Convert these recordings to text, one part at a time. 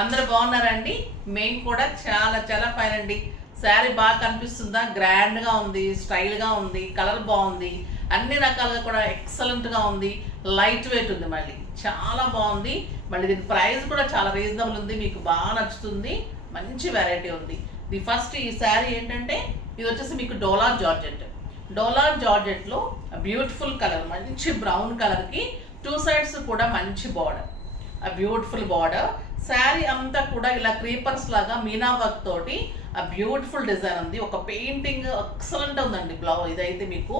అందరూ బాగున్నారండి. మేము కూడా చాలా చాలా ఫైన్ అండి. శారీ బాగా కనిపిస్తుందా? గ్రాండ్గా ఉంది, స్టైల్గా ఉంది, కలర్ బాగుంది, అన్ని రకాలుగా కూడా ఎక్సలెంట్గా ఉంది, లైట్ వెయిట్ ఉంది, మళ్ళీ చాలా బాగుంది. మళ్ళీ దీని ప్రైస్ కూడా చాలా రీజనబుల్ ఉంది, మీకు బాగా నచ్చుతుంది. మంచి వెరైటీ ఉంది. ఫస్ట్ ఈ శారీ ఏంటంటే ఇది వచ్చేసి మీకు డోలార్ జార్జెట్. డోలార్ జార్జెట్లో బ్యూటిఫుల్ కలర్, మంచి బ్రౌన్ కలర్కి 2 సైడ్స్ కూడా మంచి బార్డర్, ఆ బ్యూటిఫుల్ బార్డర్. శారీ అంతా కూడా ఇలా క్రీపర్స్ లాగా మీనా వర్క్ తోటి ఆ బ్యూటిఫుల్ డిజైన్ ఉంది. ఒక పెయింటింగ్ ఎక్సలెంట్ ఉందండి. బ్లౌజ్ ఇదైతే మీకు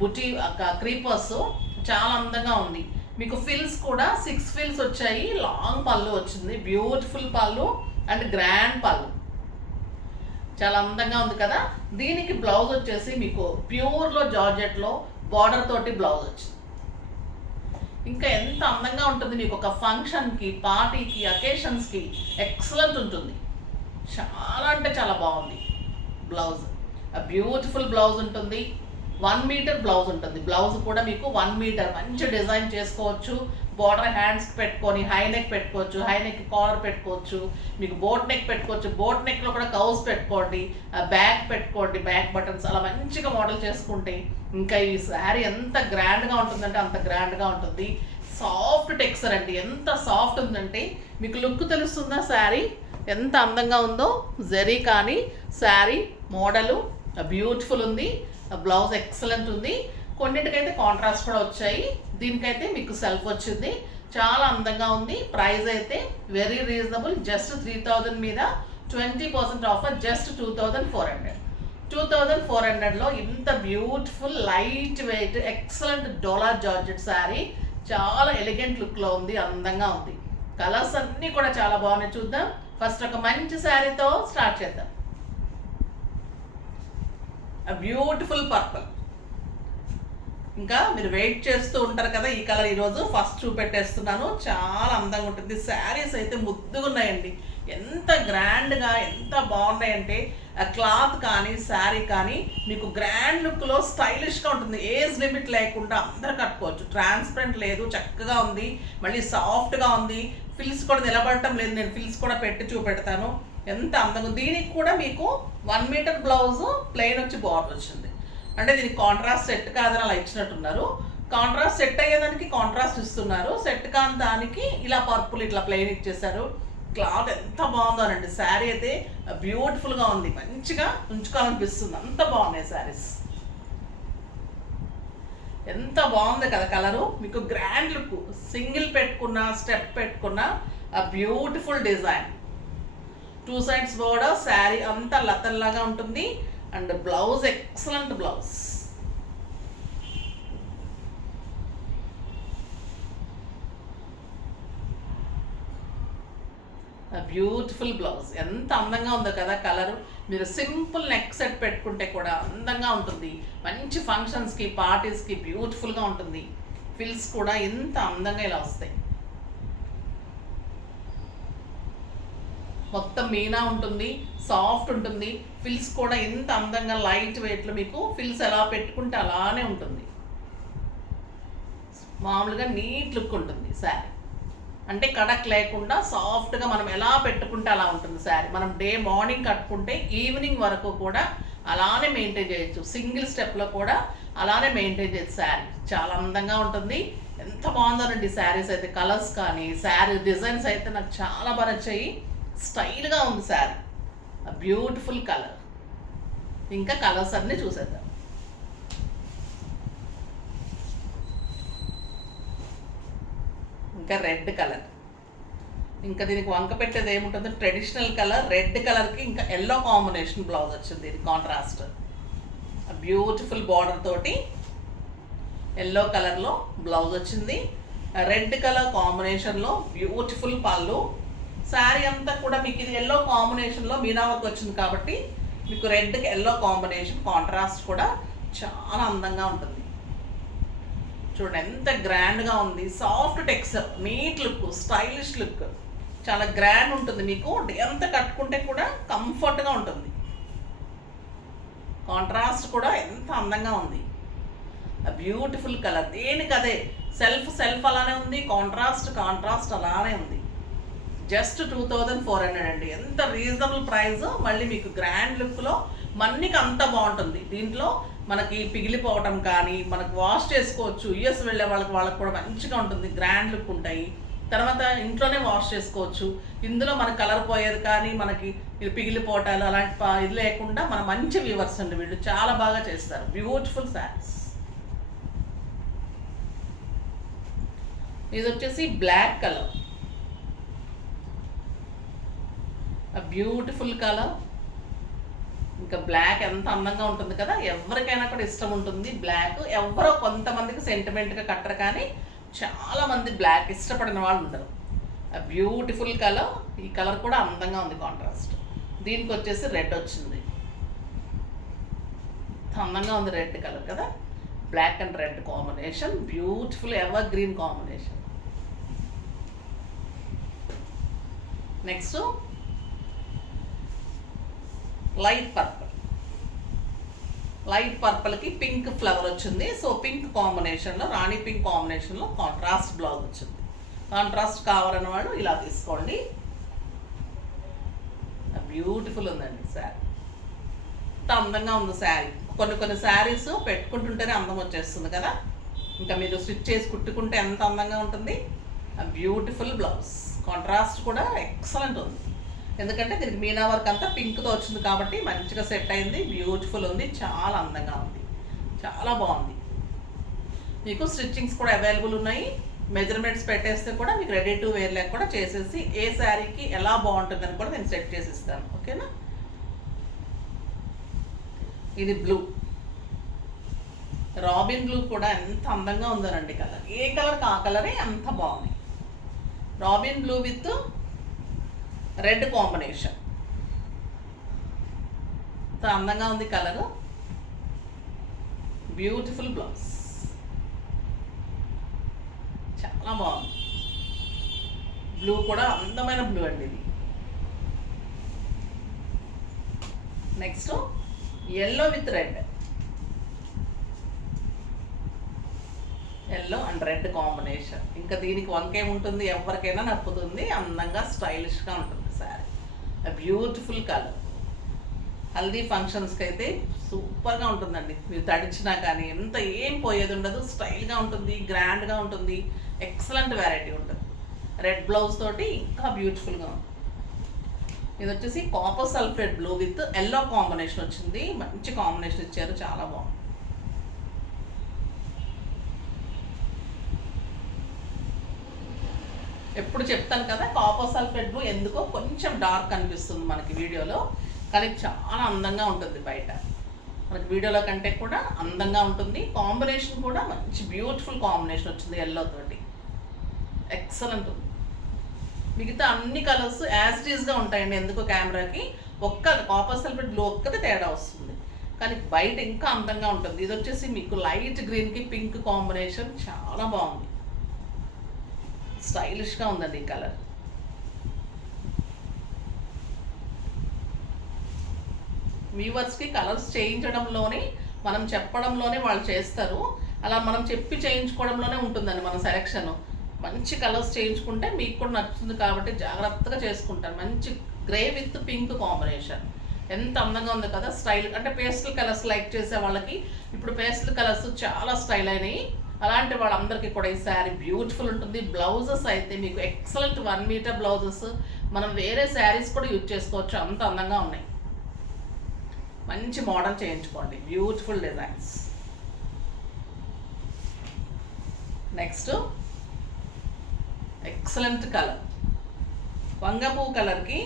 బుటీ క్రీపర్స్ చాలా అందంగా ఉంది. మీకు ఫిల్స్ కూడా 6 ఫిల్స్ వచ్చాయి. లాంగ్ పళ్ళు వచ్చింది, బ్యూటిఫుల్ పళ్ళు అండ్ గ్రాండ్ పళ్ళు, చాలా అందంగా ఉంది కదా. దీనికి బ్లౌజ్ వచ్చేసి మీకు ప్యూర్లో జార్జెట్లో బార్డర్ తోటి బ్లౌజ్ వచ్చింది. ఇంకా ఎంత అందంగా ఉంటుంది, మీకు ఒక ఫంక్షన్కి, పార్టీకి, అకేషన్స్కి ఎక్సలెంట్ ఉంటుంది. చాలా అంటే చాలా బాగుంది బ్లౌజ్. బ్యూటిఫుల్ బ్లౌజ్ ఉంటుంది. 1 మీటర్ బ్లౌజ్ ఉంటుంది. బ్లౌజ్ కూడా మీకు 1 మీటర్ మంచి డిజైన్ చేసుకోవచ్చు. బార్డర్ హ్యాండ్స్కి పెట్టుకొని హై నెక్ పెట్టుకోవచ్చు, హై నెక్ కాలర్ పెట్టుకోవచ్చు, మీకు బోట్ నెక్ పెట్టుకోవచ్చు, బోట్ నెక్లో కూడా కౌస్ పెట్టుకోండి, బ్యాక్ పెట్టుకోండి, బ్యాక్ బటన్స్ అలా మంచిగా మోడల్ చేసుకుంటే ఇంకా ఈ శారీ ఎంత గ్రాండ్గా ఉంటుందంటే అంత గ్రాండ్గా ఉంటుంది. సాఫ్ట్ టెక్స్చర్ అండి, ఎంత సాఫ్ట్ ఉందంటే మీకు లుక్ తెలుస్తుందా శారీ ఎంత అందంగా ఉందో. జరీ కానీ శారీ మోడలు బ్యూటిఫుల్ ఉంది. బ్లౌజ్ ఎక్సలెంట్ ఉంది. కొన్నిటికైతే కాంట్రాస్ట్ కూడా వచ్చాయి, దీనికైతే మీకు సెల్ఫ్ వచ్చింది. చాలా అందంగా ఉంది. ప్రైస్ అయితే వెరీ రీజనబుల్, జస్ట్ 3000 మీద 20% ఆఫర్, జస్ట్ 2400. 2400లో ఇంత బ్యూటిఫుల్ లైట్ వెయిట్ ఎక్సలెంట్ డోలార్ జార్జెట్ శారీ చాలా ఎలిగెంట్ లుక్లో ఉంది, అందంగా ఉంది. కలర్స్ అన్నీ కూడా చాలా బాగున్నాయి. చూద్దాం. ఫస్ట్ ఒక మంచి శారీతో స్టార్ట్ చేద్దాం. బ్యూటిఫుల్ పర్పుల్, ఇంకా మీరు వెయిట్ చేస్తూ ఉంటారు కదా ఈ కలర్, ఈరోజు ఫస్ట్ చూపెట్టేస్తున్నాను. చాలా అందంగా ఉంటుంది. శారీస్ అయితే ముద్దుగా ఉన్నాయండి, ఎంత గ్రాండ్గా ఎంత బాగున్నాయంటే క్లాత్ కానీ శారీ కానీ మీకు గ్రాండ్ లుక్లో స్టైలిష్గా ఉంటుంది. ఏజ్ లిమిట్ లేకుండా అందరూ కట్టుకోవచ్చు. ట్రాన్స్పరెంట్ లేదు, చక్కగా ఉంది, మళ్ళీ సాఫ్ట్గా ఉంది. ఫిల్స్ కూడా నిలబడటం లేదు, నేను ఫిల్స్ కూడా పెట్టి చూపెడతాను. ఎంత అందంగా. దీనికి కూడా మీకు 1 మీటర్ బ్లౌజ్ ప్లెయిన్ వచ్చి బార్డర్ వచ్చింది. అంటే దీనికి కాంట్రాస్ట్ సెట్ కాదని అలా ఇచ్చినట్టున్నారు. కాంట్రాస్ట్ సెట్ అయ్యేదానికి కాంట్రాస్ట్ ఇస్తున్నారు, సెట్ కాని దానికి ఇలా పర్పుల్ ఇట్లా ప్లెయిన్ ఇచ్చేసారు. క్లాత్ ఎంత బాగుందోనండి. శారీ అయితే బ్యూటిఫుల్గా ఉంది, మంచిగా ఉంచుకోవాలనిపిస్తుంది, అంత బాగున్నాయి శారీస్. ఎంత బాగుంది కదా కలరు. మీకు గ్రాండ్ లుక్, సింగిల్ పెట్టుకున్న, స్టెప్ పెట్టుకున్న ఆ beautiful design. 2 sides border, sari అంతా లతల్లాగా ఉంటుంది and blouse excellent blouse. Beautiful blouse, ఎంత అందంగా ఉందో కదా కలరు. మీరు సింపుల్ నెక్ సెట్ పెట్టుకుంటే కూడా అందంగా ఉంటుంది. మంచి ఫంక్షన్స్కి, పార్టీస్కి బ్యూటిఫుల్గా ఉంటుంది. ఫిల్స్ కూడా ఎంత అందంగా ఇలా వస్తాయి. మొత్తం మీనా ఉంటుంది, సాఫ్ట్ ఉంటుంది. ఫిల్స్ కూడా ఎంత అందంగా లైట్ వెయిట్లో మీకు ఫిల్స్ ఎలా పెట్టుకుంటే అలానే ఉంటుంది. మామూలుగా నీట్ లుక్ ఉంటుంది శారీ, అంటే కడక్ లేకుండా సాఫ్ట్గా మనం ఎలా పెట్టుకుంటే అలా ఉంటుంది శారీ. మనం మార్నింగ్ కట్టుకుంటే ఈవినింగ్ వరకు కూడా అలానే మెయింటైన్ చేయొచ్చు. సింగిల్ స్టెప్లో కూడా అలానే మెయింటైన్ చేయొచ్చు. శారీ చాలా అందంగా ఉంటుంది. ఎంత బాగుందోనండి శారీస్ అయితే. కలర్స్ కానీ శారీ డిజైన్స్ అయితే నాకు చాలా బాగా నచ్చాయి. స్టైల్గా ఉంది శారీ, బ్యూటిఫుల్ కలర్. ఇంకా కలర్స్ అన్నీ చూసేద్దాం. ఇంకా రెడ్ కలర్, ఇంకా దీనికి వంక పెట్టేది ఏముంటుందో ట్రెడిషనల్ కలర్. రెడ్ కలర్కి ఇంకా ఎల్లో కాంబినేషన్ బ్లౌజ్ వచ్చింది. ఇది కాంట్రాస్ట్ బ్యూటిఫుల్ బార్డర్ తోటి ఎల్లో కలర్లో బ్లౌజ్ వచ్చింది. రెడ్ కలర్ కాంబినేషన్లో బ్యూటిఫుల్ పళ్ళు. శారీ అంతా కూడా మీకు ఇది ఎల్లో కాంబినేషన్లో మీనా వర్క్ వచ్చింది కాబట్టి మీకు రెడ్కి ఎల్లో కాంబినేషన్ కాంట్రాస్ట్ కూడా చాలా అందంగా ఉంటుంది. చూడండి ఎంత గ్రాండ్గా ఉంది. Soft texture, neat look, stylish look, చాలా గ్రాండ్ ఉంటుంది. మీకు ఎంత కట్టుకుంటే కూడా కంఫర్ట్గా ఉంటుంది. కాంట్రాస్ట్ కూడా ఎంత అందంగా ఉంది. బ్యూటిఫుల్ కలర్, దేనికి అదే. సెల్ఫ్ అలానే ఉంది, కాంట్రాస్ట్ అలానే ఉంది. జస్ట్ 2400 అండి. ఎంత రీజనబుల్ ప్రైస్, మళ్ళీ మీకు గ్రాండ్ లుక్లో మన్నీకి అంత బాగుంటుంది. దీంట్లో మనకి పిగిలిపోవటం కానీ, మనకు వాష్ చేసుకోవచ్చు. యూఎస్ వెళ్ళే వాళ్ళకి కూడా మంచిగా ఉంటుంది, గ్రాండ్ లుక్ ఉంటాయి. తర్వాత ఇంట్లోనే వాష్ చేసుకోవచ్చు. ఇందులో మనకు కలర్ పోయేది కానీ, మనకి ఇది పిగిలిపోవటాలు అలాంటి ఇది లేకుండా మన మంచి వ్యూవర్స్ అండి వీళ్ళు, చాలా బాగా చేస్తారు. బ్యూటిఫుల్ శారీస్. ఇది వచ్చేసి బ్లాక్ కలర్, బ్యూటిఫుల్ కలర్. ఇంకా బ్లాక్ ఎంత అందంగా ఉంటుంది కదా, ఎవరికైనా కూడా ఇష్టం ఉంటుంది బ్లాక్. ఎవరో కొంతమందికి సెంటిమెంట్గా కట్టరు కానీ చాలామంది బ్లాక్ ఇష్టపడిన వాళ్ళు ఉంటారు. Beautiful colour. ఈ కలర్ కూడా అందంగా ఉంది, కాంట్రాస్ట్. దీనికి వచ్చేసి రెడ్ వచ్చింది, అందంగా ఉంది రెడ్ కలర్ కదా. Black and red combination, beautiful evergreen combination. Next light purple. Light పర్పుల్కి పింక్ ఫ్లవర్ వచ్చింది. సో పింక్ కాంబినేషన్లో, రాణి పింక్ కాంబినేషన్లో కాంట్రాస్ట్ బ్లౌజ్ వచ్చింది. కాంట్రాస్ట్ కావాలన్న వాళ్ళు ఇలా తీసుకోండి. బ్యూటిఫుల్ ఉందండి శారీ, ఎంత అందంగా ఉంది శారీ. కొన్ని శారీస్ పెట్టుకుంటుంటేనే అందం వచ్చేస్తుంది కదా, ఇంకా మీరు స్టిచ్ చేసి కుట్టుకుంటే ఎంత అందంగా ఉంటుంది. బ్యూటిఫుల్ బ్లౌజ్, కాంట్రాస్ట్ కూడా ఎక్సలెంట్ ఉంది. ఎందుకంటే దీనికి మీనా వర్క్ అంతా పింక్తో వచ్చింది కాబట్టి మంచిగా సెట్ అయింది. బ్యూటిఫుల్ ఉంది, చాలా అందంగా ఉంది, చాలా బాగుంది. మీకు స్టిచ్చింగ్స్ కూడా అవైలబుల్ ఉన్నాయి. మెజర్మెంట్స్ పెట్టేస్తే కూడా మీకు రెడీ టు వేర్ లెక్క కూడా చేసేసి ఏ శారీకి ఎలా బాగుంటుందని కూడా నేను సెట్ చేసి ఇస్తాను. ఓకేనా. ఇది బ్లూ, రాబిన్ బ్లూ కూడా ఎంత అందంగా ఉందోనండి కలర్. ఏ కలర్కి ఆ కలరే అంత బాగుంది. Robin blue with red combination, అందంగా ఉంది కలరు. బ్యూటిఫుల్ బ్లౌజ్, చాలా బాగుంది. బ్లూ కూడా అందమైన బ్లూ అండి ఇది. Next yellow with red, yellow and red combination. ఇంకా దీనికి వంకేముంటుంది, ఎవరికైనా నప్పుతుంది, అందంగా స్టైలిష్గా ఉంటుంది శారీ. Beautiful colour. హల్దీ ఫంక్షన్స్కి అయితే సూపర్గా ఉంటుందండి. మీరు తడిచినా కానీ ఎంత ఏం పోయేది ఉండదు, స్టైల్గా ఉంటుంది, గ్రాండ్గా ఉంటుంది, ఎక్సలెంట్ వెరైటీ ఉంటుంది. రెడ్ బ్లౌజ్ తోటి ఇంకా బ్యూటిఫుల్గా ఉంటుంది. ఇది వచ్చేసి copper sulphate blue with yellow combination వచ్చింది. మంచి కాంబినేషన్ ఇచ్చారు, చాలా బాగుంది. ఎప్పుడు చెప్తాను కదా, కాపర్ సల్ఫేట్ బ్లూ ఎందుకో కొంచెం డార్క్ అనిపిస్తుంది మనకి వీడియోలో, కానీ చాలా అందంగా ఉంటుంది బయట. మనకి వీడియోలో కంటే కూడా అందంగా ఉంటుంది. కాంబినేషన్ కూడా మంచి బ్యూటిఫుల్ కాంబినేషన్ వచ్చింది ఎల్లో తోటి, ఎక్సలెంట్ ఉంది. మిగతా అన్ని కలర్స్ యాజ్ ఇట్ ఈస్గా ఉంటాయండి. ఎందుకో కెమెరాకి ఒక్క కాపర్ సల్ఫేట్ బ్లూ ఒక్కతే తేడా వస్తుంది, కానీ బయట ఇంకా అందంగా ఉంటుంది. ఇది వచ్చేసి మీకు లైట్ గ్రీన్కి పింక్ కాంబినేషన్, చాలా బాగుంది, స్టైలిష్గా ఉందండి ఈ కలర్. వ్యూవర్స్కి కలర్స్ చేయించడంలోనే, మనం చెప్పడంలోనే వాళ్ళు చేస్తారు. అలా మనం చెప్పి చేయించుకోవడంలోనే ఉంటుందండి మన సెలెక్షన్. మంచి కలర్స్ చేయించుకుంటే మీకు కూడా నచ్చుతుంది కాబట్టి జాగ్రత్తగా చేసుకుంటాను. మంచి గ్రే విత్ పింక్ కాంబినేషన్, ఎంత అందంగా ఉంది కదా. స్టైల్ అంటే పేస్టల్ కలర్స్ లైక్ చేసే వాళ్ళకి ఇప్పుడు పేస్టల్ కలర్స్ చాలా స్టైల్ అయినాయి. అలాంటి వాళ్ళందరికీ కూడా ఈ శారీ బ్యూటిఫుల్ ఉంటుంది. బ్లౌజెస్ అయితే మీకు ఎక్సలెంట్ 1 మీటర్ బ్లౌజెస్ మనం వేరే శారీస్ కూడా యూజ్ చేసుకోవచ్చు, అంత అందంగా ఉన్నాయి. మంచి మోడల్ చేయించుకోండి, beautiful designs. Next excellent colour, వంగపూ కలర్కి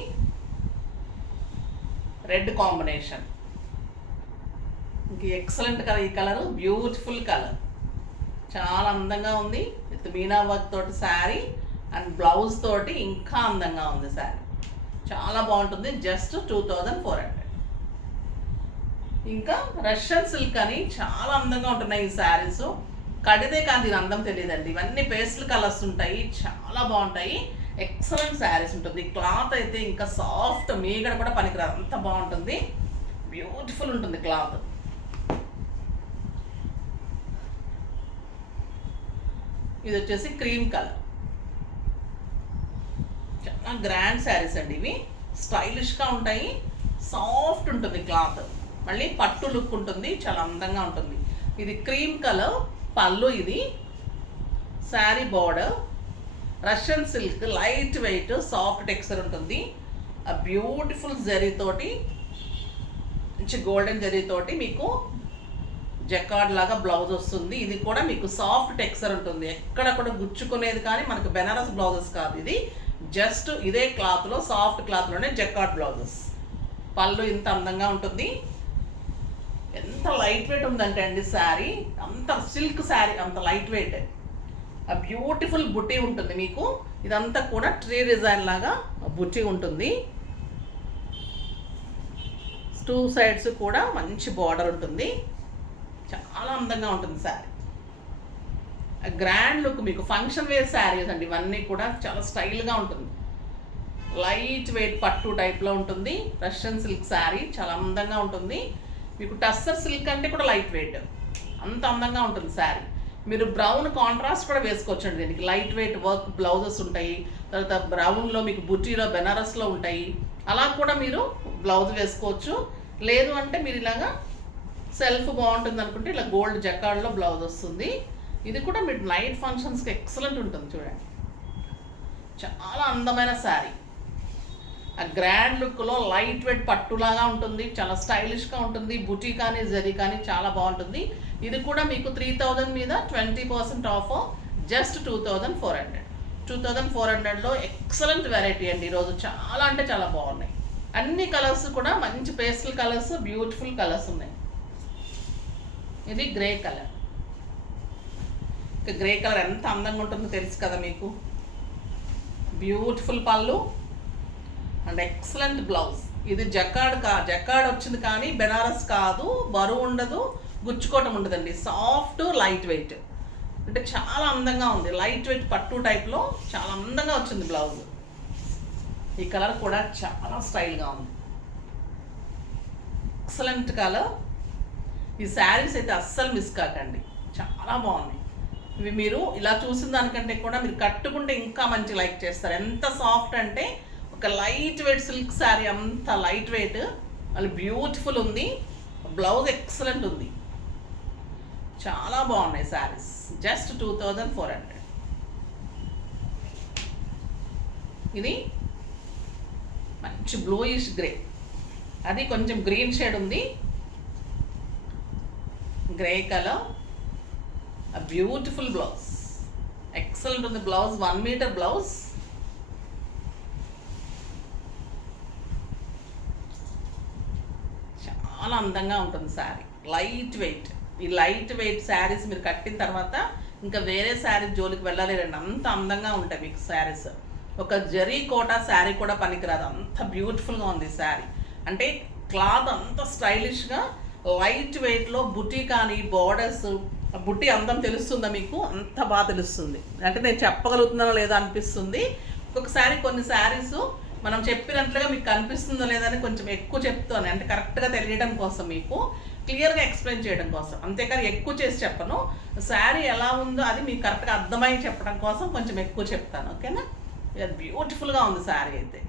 రెడ్ కాంబినేషన్. ఇంక ఎక్సలెంట్ కలర్ ఈ కలర్, బ్యూటిఫుల్ కలర్, చాలా అందంగా ఉంది. విత్ మీనా వర్క్ తోటి శారీ అండ్ బ్లౌజ్ తోటి ఇంకా అందంగా ఉంది శారీ, చాలా బాగుంటుంది. జస్ట్ 2400. ఇంకా రష్యన్ సిల్క్ అని చాలా అందంగా ఉంటున్నాయి ఈ శారీస్. కడితే కానీ దీని అందం తెలియదండి. ఇవన్నీ పేస్టల్ కలర్స్ ఉంటాయి, చాలా బాగుంటాయి, ఎక్సలెంట్ శారీస్ ఉంటుంది. క్లాత్ అయితే ఇంకా సాఫ్ట్, మీగడ కూడా పనికిరాదు, అంత బాగుంటుంది, బ్యూటిఫుల్ ఉంటుంది క్లాత్. ఇది వచ్చేసి క్రీమ్ కలర్, చాలా గ్రాండ్ శారీస్ అండి ఇవి. స్టైలిష్గా ఉంటాయి, సాఫ్ట్ ఉంటుంది క్లాత్, మళ్ళీ పట్టు లుక్ ఉంటుంది, చాలా అందంగా ఉంటుంది. ఇది క్రీమ్ కలర్ పళ్ళు, ఇది sari border Russian silk, light weight, soft texture ఉంటుంది. ఆ బ్యూటిఫుల్ జరీతోటి, మంచి గోల్డెన్ జరీతోటి మీకు జకార్డ్ లాగా బ్లౌజ్ వస్తుంది. ఇది కూడా మీకు సాఫ్ట్ టెక్స్చర్ ఉంటుంది, ఎక్కడ కూడా గుచ్చుకునేది కానీ మనకు బెనారస్ బ్లౌజెస్ కాదు. ఇది జస్ట్ ఇదే క్లాత్లో, సాఫ్ట్ క్లాత్లోనే జకార్డ్ బ్లౌజెస్. పళ్ళు ఇంత అందంగా ఉంటుంది, ఎంత లైట్ వెయిట్ ఉందంటే అండి శారీ, అంత సిల్క్ శారీ, అంత లైట్ వెయిట్. ఆ బ్యూటిఫుల్ బుటీ ఉంటుంది మీకు. ఇదంతా కూడా ట్రీ డిజైన్ లాగా బుటీ ఉంటుంది. 2 సైడ్స్ కూడా మంచి బార్డర్ ఉంటుంది, చాలా అందంగా ఉంటుంది శారీ. గ్రాండ్ లుక్ మీకు ఫంక్షన్ వేర్ శారీస్ అండి ఇవన్నీ కూడా. చాలా స్టైల్గా ఉంటుంది, లైట్ వెయిట్ పట్టు టైప్లో ఉంటుంది. రష్యన్ సిల్క్ శారీ చాలా అందంగా ఉంటుంది మీకు. టస్సర్ సిల్క్ అంటే కూడా లైట్ వెయిట్, అంత అందంగా ఉంటుంది శారీ. మీరు బ్రౌన్ కాంట్రాస్ట్ కూడా వేసుకోవచ్చండి దీనికి. లైట్ వెయిట్ వర్క్ బ్లౌజెస్ ఉంటాయి, తర్వాత బ్రౌన్లో మీకు బుటీలో బెనారస్లో ఉంటాయి, అలా కూడా మీరు బ్లౌజ్ వేసుకోవచ్చు. లేదు అంటే మీరు ఇలాగా సెల్ఫ్ బాగుంటుంది అనుకుంటే ఇలా గోల్డ్ జకార్డ్లో బ్లౌజ్ వస్తుంది. ఇది కూడా మీరు నైట్ ఫంక్షన్స్కి ఎక్సలెంట్ ఉంటుంది చూడండి, చాలా అందమైన శారీ. ఆ గ్రాండ్ లుక్లో లైట్ వెయిట్ పట్టులాగా ఉంటుంది, చాలా స్టైలిష్గా ఉంటుంది. బుటీ కానీ జరీ కానీ చాలా బాగుంటుంది. ఇది కూడా మీకు 3000 మీద 20% ఆఫ్, జస్ట్ 2400. 2400లో ఎక్సలెంట్ వెరైటీ అండి ఈరోజు. చాలా అంటే చాలా బాగున్నాయి. అన్ని కలర్స్ కూడా మంచి పేస్టల్ కలర్స్, బ్యూటిఫుల్ కలర్స్ ఉన్నాయి. ఇది గ్రే కలర్. గ్రే కలర్ ఎంత అందంగా ఉంటుందో తెలుసు కదా మీకు. బ్యూటిఫుల్ పళ్ళు అండ్ ఎక్సలెంట్ బ్లౌజ్. ఇది జకార్డ్ వచ్చింది కానీ బెనారస్ కాదు, బరువు ఉండదు, గుచ్చుకోవటం ఉండదండి. సాఫ్ట్ లైట్ వెయిట్, అంటే చాలా అందంగా ఉంది. లైట్ వెయిట్ పట్టు టైప్లో చాలా అందంగా వచ్చింది బ్లౌజ్. ఈ కలర్ కూడా చాలా స్టైల్గా ఉంది, ఎక్సలెంట్ కలర్. ఈ శారీస్ అయితే అస్సలు మిస్ కాకండి, చాలా బాగున్నాయి ఇవి. మీరు ఇలా చూసిన దానికంటే కూడా మీరు కట్టుకుంటే ఇంకా మంచి లైక్ చేస్తారు. ఎంత సాఫ్ట్ అంటే ఒక లైట్ వెయిట్ సిల్క్ శారీ, అంత లైట్ వెయిట్, మళ్ళీ బ్యూటిఫుల్ ఉంది. బ్లౌజ్ ఎక్సలెంట్ ఉంది, చాలా బాగున్నాయి శారీస్. జస్ట్ 2400. ఇది మంచి బ్లూయిష్ గ్రే, అది కొంచెం గ్రీన్ షేడ్ ఉంది. Grey colour, beautiful blouse, excellent ఉంది బ్లౌజ్. 1 metre blouse. చాలా అందంగా ఉంటుంది శారీ, లైట్ వెయిట్. ఈ లైట్ వెయిట్ శారీస్ మీరు కట్టిన తర్వాత ఇంకా వేరే శారీ జోలికి వెళ్ళలేరండి, అంత అందంగా ఉంటాయి మీకు శారీస్. ఒక జరీ కోటా శారీ కూడా పనికిరాదు, అంత బ్యూటిఫుల్గా ఉంది శారీ. అంటే క్లాత్ అంత స్టైలిష్గా లైట్ వెయిట్లో, బుటీ కానీ బార్డర్స్, బుట్టి అందం తెలుస్తుందా మీకు? అంత బాగా తెలుస్తుంది. అంటే నేను చెప్పగలుగుతున్నానో లేదో అనిపిస్తుంది. ఒక్కొక్కసారి కొన్ని శారీస్ మనం చెప్పినట్లుగా మీకు కనిపిస్తుందో లేదని కొంచెం ఎక్కువ చెప్తాను, అంటే కరెక్ట్గా తెలియడం కోసం, మీకు క్లియర్గా ఎక్స్ప్లెయిన్ చేయడం కోసం. అంతేకాని ఎక్కువ చేసి చెప్పను. శారీ ఎలా ఉందో అది మీకు కరెక్ట్గా అర్థమై చెప్పడం కోసం కొంచెం ఎక్కువ చెప్తాను, ఓకేనా? ఇది బ్యూటిఫుల్గా ఉంది శారీ అయితే.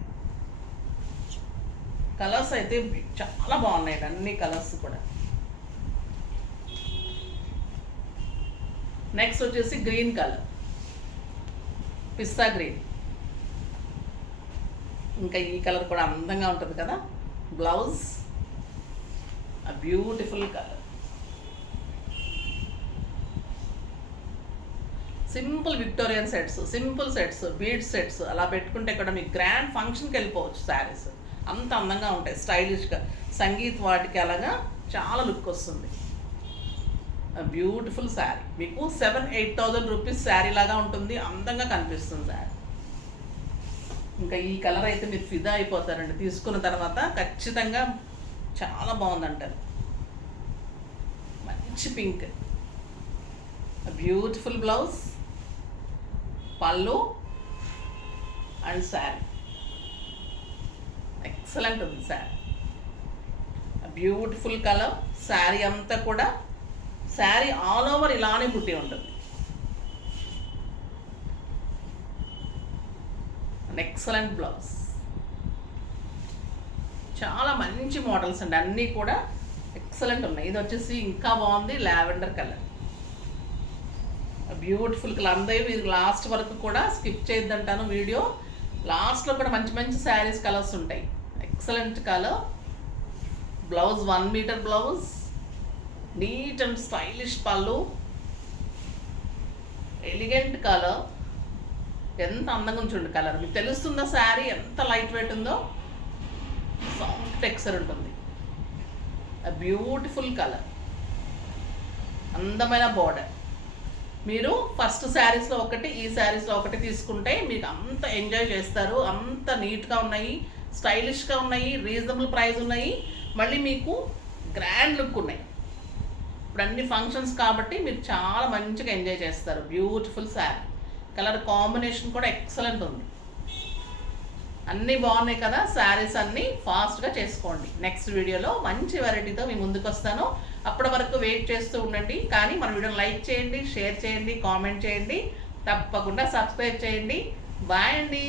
కలర్స్ అయితే చాలా బాగున్నాయి, అన్ని కలర్స్ కూడా. నెక్స్ట్ వచ్చేసి గ్రీన్ కలర్, పిస్తా గ్రీన్. ఇంకా ఈ కలర్ కూడా అందంగా ఉంటుంది కదా. Blouse beautiful colour, simple Victorian sets, simple sets, bead sets అలా పెట్టుకుంటే కూడా మీకు గ్రాండ్ ఫంక్షన్కి వెళ్ళిపోవచ్చు శారీస్. అంత అందంగా ఉంటాయి, స్టైలిష్గా. సంగీత్ వాటికి అలాగా చాలా లుక్ వస్తుంది. బ్యూటిఫుల్ శారీ, మీకు 7,000-8,000 రూపీస్ శారీ లాగా ఉంటుంది, అందంగా కనిపిస్తుంది శారీ. ఇంకా ఈ కలర్ అయితే మీరు ఫిదా అయిపోతారండి తీసుకున్న తర్వాత, ఖచ్చితంగా చాలా బాగుందంటారు. మంచి పింక్, బ్యూటిఫుల్ బ్లౌజ్, పళ్ళు అండ్ శారీ ఎక్సలెంట్ ఉంది శారీ. బ్యూటిఫుల్ కలర్, శారీ అంతా కూడా, శారీ ఆల్ ఓవర్ ఇలానే పుట్టి ఉంటుంది. And excellent blouse. చాలా మంచి మోడల్స్ అండి, అన్నీ కూడా ఎక్సలెంట్ ఉన్నాయి. ఇది వచ్చేసి ఇంకా బాగుంది, లావెండర్ కలర్, బ్యూటిఫుల్ కలర్. అందరూ ఇది లాస్ట్ వరకు కూడా స్కిప్ చేయొద్దంటాను వీడియో. లాస్ట్లో కూడా మంచి మంచి శారీస్ కలర్స్ ఉంటాయి. Excellent colour. Blouse 1 metre blouse, neat and stylish పళ్ళు, ఎలిగెంట్ కలర్. ఎంత అందంగా ఉంచుండి కలర్, మీకు తెలుస్తుందా శారీ ఎంత లైట్ వెయిట్ ఉందో, సాఫ్ట్ టెక్స్చర్ ఉంటుంది. బ్యూటిఫుల్ కలర్, అందమైన బార్డర్. మీరు ఫస్ట్ శారీస్లో ఒకటి, ఈ శారీస్లో ఒకటి తీసుకుంటే మీకు అంత ఎంజాయ్ చేస్తారు. అంత నీట్గా ఉన్నాయి, స్టైలిష్గా ఉన్నాయి, రీజనబుల్ ప్రైస్ ఉన్నాయి, మళ్ళీ మీకు గ్రాండ్ లుక్ ఉన్నాయి. ఇప్పుడు అన్ని ఫంక్షన్స్ కాబట్టి మీరు చాలా మంచిగా ఎంజాయ్ చేస్తారు. బ్యూటిఫుల్ శారీ, కలర్ కాంబినేషన్ కూడా ఎక్సలెంట్ ఉంది. అన్నీ బాగున్నాయి కదా శారీస్, అన్నీ ఫాస్ట్గా చేసుకోండి. నెక్స్ట్ వీడియోలో మంచి వెరైటీతో మీ ముందుకు వస్తాను. అప్పటి వరకు వెయిట్ చేస్తూ ఉండండి. కానీ మన వీడియోని లైక్ చేయండి, షేర్ చేయండి, కామెంట్ చేయండి, తప్పకుండా సబ్స్క్రైబ్ చేయండి. బాయ్ అండి.